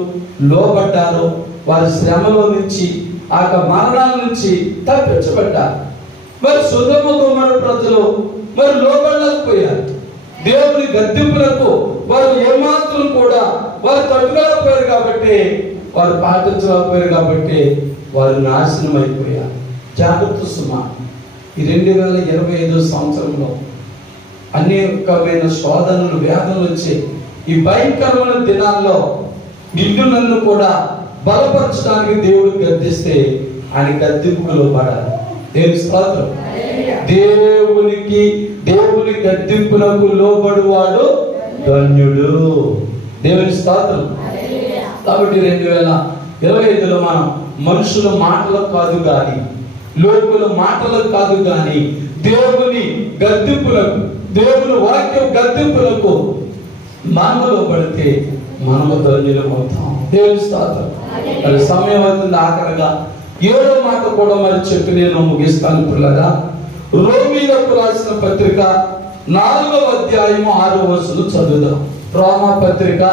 లోబడ్డారు. వారి శ్రమలో నుంచి, ఆ మరణాల నుంచి తప్పించబడ్డారు. మరి సొదొమ గొమొర్రా ప్రజలు మరి లోబడలేకపోయారు. దేవుని గద్దింపులకు వారు ఏమాత్రం కూడా వారు తట్టుకోలేకపోయారు కాబట్టి, వారు పాటించలేకపోయారు కాబట్టి వారు నాశనం అయిపోయారు. జాగ్రత్త సుమా. ఈ 2025 సంవత్సరంలో అనేకమైన శోధనలు, వేదనలు వచ్చే ఈ భయంకరమైన దినాల్లో నిన్ను నన్ను కూడా బలపరచడానికి దేవుడు గద్దిస్తే ఆయన గద్దింపుకు లోబడాలి. దేవుని స్తోత్రం. దేవుని గద్దింపులకు లోబడువాడు ధన్యుడు. దేవుని స్తోత్రం. కాబట్టి 2025లో మనం మనుషుల మాటలకు కాదు కానీ, లోకుల మాటలకు కాదు కానీ, దేవుని గద్దింపులకు, దేవుని వాక్యం గద్దింపులకు మనము లోబడితే మనము ధన్యులమవుతాం. దేవుని స్తోత్రం. మరి సమయం అవుతుంది. ఆఖరిగా 7వ మాట కూడా మరి చెప్పి నేను ముగిస్తాను పిల్లగా. రోమీలకు రాసిన పత్రిక 4వ అధ్యాయం 6వ వచనం చదువుదాం. రోమా పత్రిక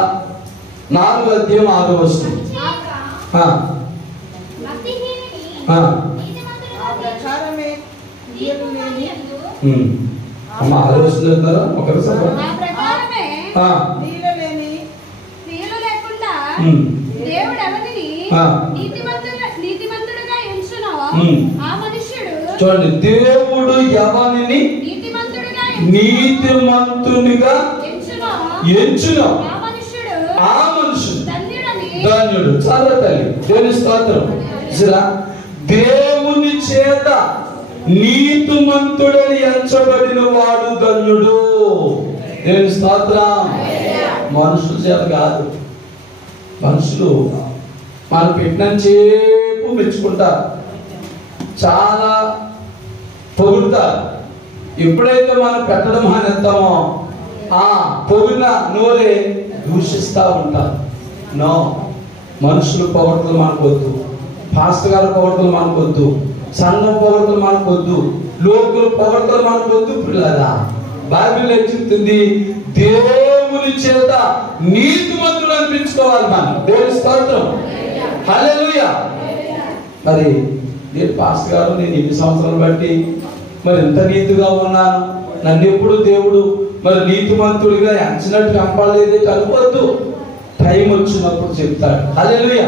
4వ అధ్యాయం 6వ వచనం. అమ్మ ఆలోచిస్తున్నారా? ఒకసారి చూడండి, దేవుడు ఎవరిని నీతిమంతునిగా ఎంచునో ఆ మనుషుడు ధన్యుడు. చాలా తల్లి. దేవుని స్తోత్రం. దేవుని చేత నీతిమంతుడని ఎంచబడిన వాడు ధన్యుడు. దేవుని స్తోత్రం. మనుషుల చేత కాదు. మనుషులు మనం పెట్టినంతసేపు మెచ్చుకుంటారు, చాలా పొగుడుతారు. ఎప్పుడైతే మనం పెట్టడం మానేస్తామో ఆ పొగిన నోరే దూషిస్తూ ఉంటారు. నో, మనుషులు పొగడ్తలు మనకొద్దు, పాస్టర్ గారు పొగడ్తలు మనకొద్దు, సంఘం పొగడ్తలు మనకొద్దు, లోకులు పొగడ్తలు మనకొద్దు. పిల్లరా, బైబిల్ ఏం చెప్తుంది? దేవుని చేత నీతిమంతులు అనిపించుకోవాలి మనం. దేవుని స్తోత్రం, హల్లెలూయా. మరి నేను పాస్టర్ గారు, నేను ఇన్ని సంవత్సరాలు బట్టి మరి ఎంత నీతిగా ఉన్నాను, నన్ను ఎప్పుడు దేవుడు మరి నీతిమంతుడిగా ఎంచినట్టు కనపడలేదు అనుకోవద్దు. టైం వచ్చినప్పుడు చెప్తాడు. హల్లెలూయా.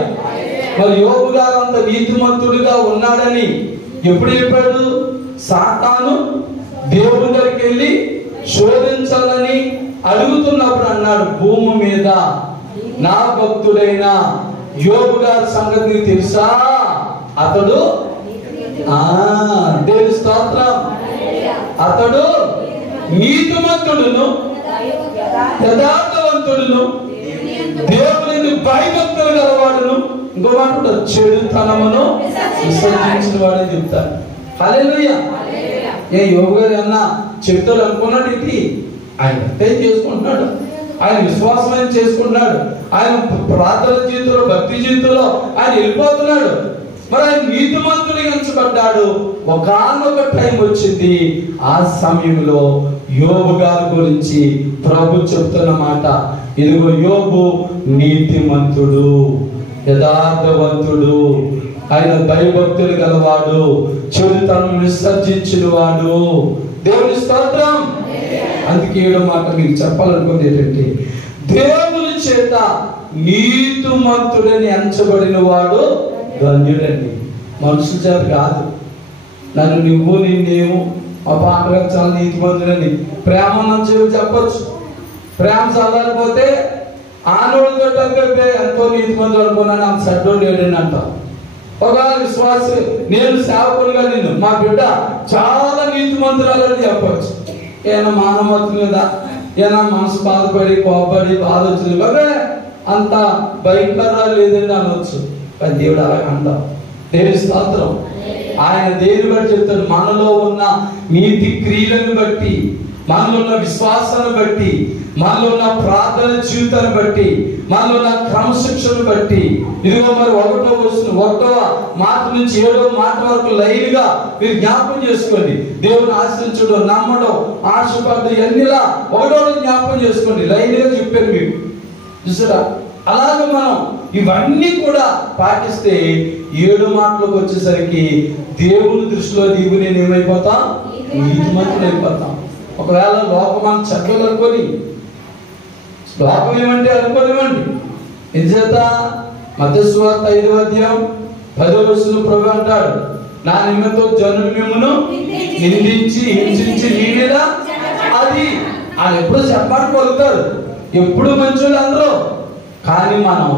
మరి యోబు గారు అంత నీతిమంతుడిగా ఉన్నాడని ఎప్పుడు చెప్పాడు? సాతాను దేవుడి దగ్గరికి వెళ్ళి శోధించాలని అడుగుతున్నప్పుడు అన్నాడు, భూమి మీద నా భక్తుడైన యోబు గారి సంగతి తెలుసా? అతడు దేవుని స్తోత్రం, అతడు నీతిమంతుడును యథార్థవంతుడును దేవుని భయభక్తులు గలవాడును, ఇంకో మాట చెడుతనమును విసర్జించిన వాడని చెప్తారు. హల్లెలూయా. ఏ యోబు గారు అన్నా చెప్తాడు అనుకున్నాడు? ఇది ఆయన భక్తి చేసుకుంటున్నాడు, ఆయన విశ్వాసం చేసుకుంటున్నాడు, ఆయన ప్రార్థన జీవితంలో భక్తి జీవితంలో ఆయన వెళ్ళిపోతున్నాడు. మరి ఆయన నీతిమంతుడిగా ఎంచబడ్డాడు. ఒకానొక టైం వచ్చింది, ఆ సమయంలో యోబు గారి గురించి ప్రభు చెప్తున్న మాట, ఇదిగో యోబు నీతిమంతుడు, యథార్థవంతుడు, ఆయన భయభక్తులు గలవాడు, చెడుతనం విసర్జించిన వాడు. దేవుని స్తోత్రం. అందుకే ఏడో మాట మీకు చెప్పాలనుకుంది ఏంటంటే, దేవుని చేత నీతిమంతుడని ఎంచబడిన వాడు ధన్యుడండి. మనుషుల చేత కాదు. నన్ను నువ్వు నిన్నేమో మా పాటలకు చాలా నీతిమంతుడని ప్రేమ నుంచి చెప్పచ్చు. ప్రేమ చల్లారిపోతే ఆనోళ్ళతో డబ్బే ఎంతో నీతిమంతుడు అనుకున్నాను, అంత సడ్డో లేడని అంటాం. ఒక విశ్వాస నేను సేవకులుగా నిన్ను మా బిడ్డ చాలా నీతిమంతురాలని చెప్పచ్చు. ఏమైనా మానవత్వం కదా, ఏమైనా మనసు బాధపడి కోపడి బాధ వచ్చింది కదా, అంత భయంకరంగా లేదండి అనవచ్చు. కానీ దేవుడు అలా అంటాం. దేవుని స్తోత్రం. ఆయన దేని బట్టి చెప్తాడు? మనలో ఉన్న నీతి క్రియలను బట్టి, మనలో ఉన్న విశ్వాసాన్ని బట్టి, మనలో ఉన్న ప్రార్థన జీవితాన్ని బట్టి, మనలో ఉన్న క్రమశిక్షను బట్టి. ఇదిగో మరి 1వ మాట నుంచి 7వ మాట వరకు లైన్ గా మీరు జ్ఞాపకం చేసుకోండి. దేవుని ఆశ్రయించడం, నమ్మడం, ఆశపడ్డం ఎన్నిలా 1వ జ్ఞాపకం చేసుకోండి. లైన్ గా చెప్పాను మీకు, చూసారా? అలాగే మనం ఇవన్నీ కూడా పాటిస్తే 7 మాటలకు వచ్చేసరికి దేవుని దృష్టిలో నీవు నేను ఏమైపోతాం? నీతిమంతుడు అయిపోతాం. ఒకవేళ లోకం మనం చెడ్డలు అనుకొని, లోకం ఏమంటే అనుకోనివ్వండి. ఎందుచేత మత్తయి సువార్త 5వ అధ్యాయం 10వ వచనంలో ప్రభు అంటాడు, నా నిమిత్తం జనులు మిమ్మును నిందించి హింసించి నీ మీద అది ఆయన ఎప్పుడు చెప్పడానికి పలుకుతారు. ఎప్పుడు మంచోళ్ళు అందరూ. కానీ మనం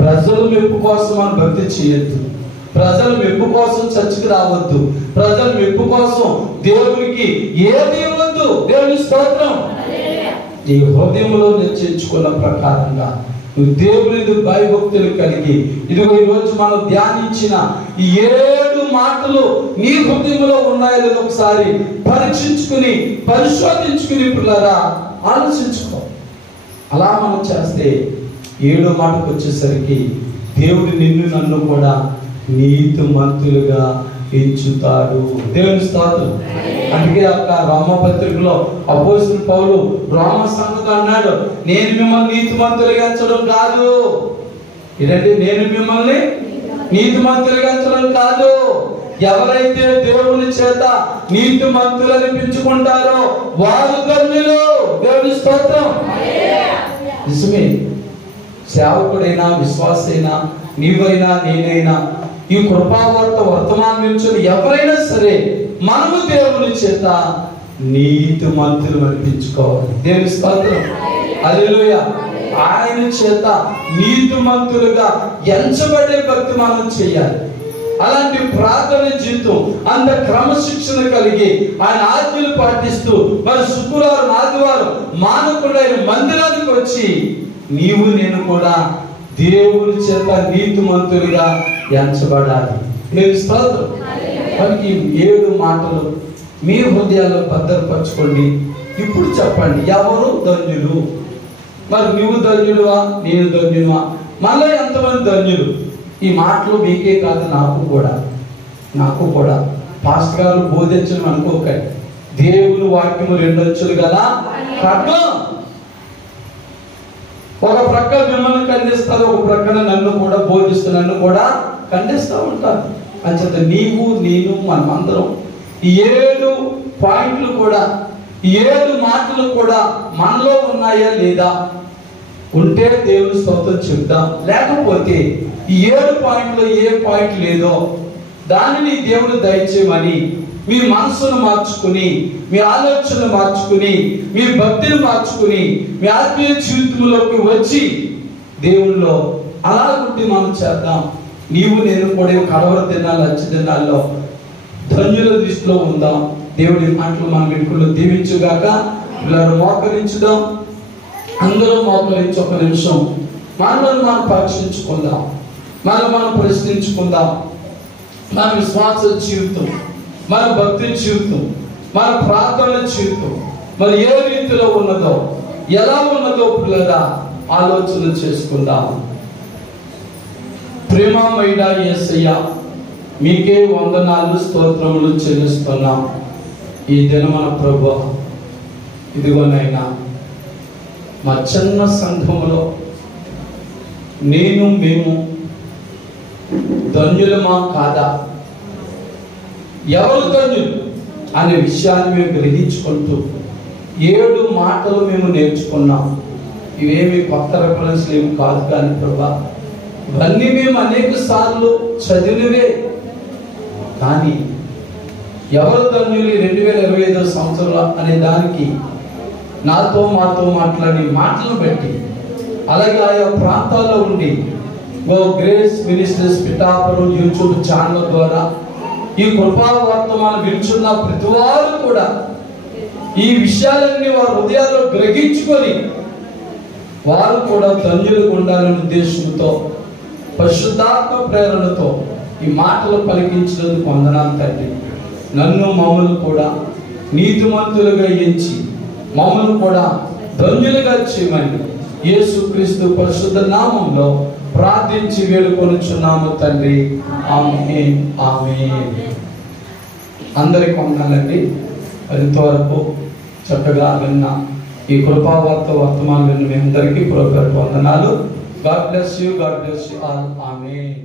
ప్రజల మెప్పు కోసం మనం భక్తి చేయొద్దు. ప్రజల మెప్పు కోసం చర్చికి రావద్దు. ప్రజల మెప్పు కోసం దేవునికి ఏది ఇవ్వద్దు. దేవుని స్తోత్రం. నీ హృదయంలో నిశ్చయించుకున్న ప్రకారంగా నువ్వు దేవుని భయభక్తులు కలిగి, ఇదిగో ఈరోజు మనం ధ్యానించిన ఈ 7 మాటలు నీ హృదయంలో ఉన్నాయో లేదో ఒకసారి పరీక్షించుకుని పరిశోధించుకుని పిల్లరా ఆలోచించుకో. అలా మనం చేస్తే 7వ మాటకు వచ్చేసరికి దేవుడు నిన్ను నన్ను కూడా నీతిమంతులుగా ఎంచుతాడు. దేవుని స్తోత్రం. అందుకే ఒక రోమపత్రికలో అపోస్తలుడు పౌలు రోమ సంఘంతో అన్నాడు, నేను మిమ్మల్ని నీతిమంతులుగా ఎంచడం కాదు. ఇదండి, నేను మిమ్మల్ని నీతిమంతులుగా ఎంచడం కాదు. ఎవరైతే దేవుని చేత నీతిమంతులు అనిపించుకుంటారో వారు ధన్యులు. దేవుని స్తోత్రం. నిజమే. సేవకుడైనా విశ్వాసైనా నీవైనా నేనైనా ఈ కృపావార్త వర్తమానం నుంచుని ఎవరైనా సరే మనము దేవుని చేత నీతిమంతులు అనిపించుకోవాలి. దేవుని స్తోత్రం. హల్లెలూయా. ఆయన చేత నీతిమంతులుగా ఎంచబడే భక్తి మనం చేయాలి. అలాంటి ప్రార్థన జీవితం, అంత క్రమశిక్షణ కలిగి ఆయన ఆజ్ఞలు పాటిస్తూ మరి శుక్రవారం ఆదివారం మానకుండా ఆయన మందిరానికి వచ్చి నీవు నేను కూడా దేవుని చేత నీతిమంతులుగా ఎంచబడాలి. దేవుని స్తోత్రం. మనకి 7 మాటలు మీ హృదయాల్లో భద్రపరచుకోండి. ఇప్పుడు చెప్పండి, ఎవరు ధన్యులు? మరి నువ్వు ధన్యుడువా, నేను ధన్యుడువా? మళ్ళీ ఎంతమంది ధన్యులు? ఈ మాటలు మీకే కాదు, నాకు కూడా పాస్టర్ గారు బోధించడం అనుకోకండి. దేవుని వాక్యము 2 అంచులు గల ఖడ్గం. ఒక ప్రక్క మిమ్మల్ని ఖండిస్తారు, ఒక ప్రక్కన నన్ను కూడా బోధిస్తూ నన్ను కూడా ఖండిస్తూ ఉంటారు. అంచేత నీవు నేను మనమందరం ఈ 7 పాయింట్లు కూడా, ఈ 7 మాటలు కూడా మనలో ఉన్నాయా లేదా? ఉంటే దేవుని స్తోత్రం చెప్దాం. లేకపోతే ఈ 7 పాయింట్లో ఏ పాయింట్ లేదో దానిని దేవుడు దయచేయమని మీ మనసును మార్చుకుని, మీ ఆలోచనలు మార్చుకుని, మీ భక్తిని మార్చుకుని, మీ ఆత్మీయ జీవితంలోకి వచ్చి దేవునిలో అలాగుంటే మనం చేద్దాం. నీవు నేను కూడా కడవర దినాలు, అంచె దినాల్లో ధన్యుల దృష్టిలో ఉందాం. దేవుడి మాటలు మన వెనుకల్లో దీవించుగాక. పిల్లలు మోకరించుదాం. అందరూ మోకరించి ఒక నిమిషం మనల్ని మనం పరీక్షించుకుందాం, మనం ప్రశ్నించుకుందాం. మన విశ్వాస జీవితం, మన భక్తి జీవితం, మన ప్రార్థన జీవితం మరి ఏ రీతిలో ఉన్నదో, ఎలా ఉన్నదో పిల్లరా ఆలోచన చేసుకుందాం. ప్రేమమయుడా యేసయ్య, మీకే వందనాలు స్తోత్రములు చెల్లిస్తున్నాం. ఈ దినమన ప్రభువా, ఇదిగోనైనా మా చిన్న సంఘములో మేము ధన్యులమా కాదా, ఎవరు ధన్యులు అనే విషయాన్ని మేము గ్రహించుకుంటూ 7 మాటలు మేము నేర్చుకున్నాం. ఇవేమి కొత్త రెఫరెన్స్లు ఏమి కాదు కానీ ప్రభా, ఇవన్నీ మేము అనేక సార్లు చదివినవే. కానీ ఎవరు ధన్యులు 2025 సంవత్సరంలో అనే దానికి మాతో మాట్లాడి మాటలు బట్టి, అలాగే ఆయా ప్రాంతాల్లో ఉండి grace ministries Pithapuram YouTube channel ద్వారా ఈ కృపా వర్తమానం వింటున్న ప్రతి వారు కూడా ఈ విషయాలన్నీ వారి హృదయాల్లో గ్రహించుకొని వారు కూడా ధన్యులుగా ఉండాలనే ఉద్దేశంతో పరిశుద్ధాత్మ ప్రేరణతో ఈ మాటలు పలికించినందుకు వందనాలు తండ్రి. నన్ను మమ్మల్ని కూడా నీతిమంతులుగా ఎంచి మమ్మల్ని కూడా ధన్యులుగా చేయమని యేసుక్రీస్తు పరిశుద్ధ నామంలో ప్రార్థించి వేడుకొనుచున్నాము తండ్రి. ఆమేన్, ఆమేన్. అందరికి వందనాలండి. ఇంతవరకు చక్కగా విన్న ఈ కృపావార్త వర్తమానం విన్న మీ అందరికీ వందనాలు. God bless you all. Amen.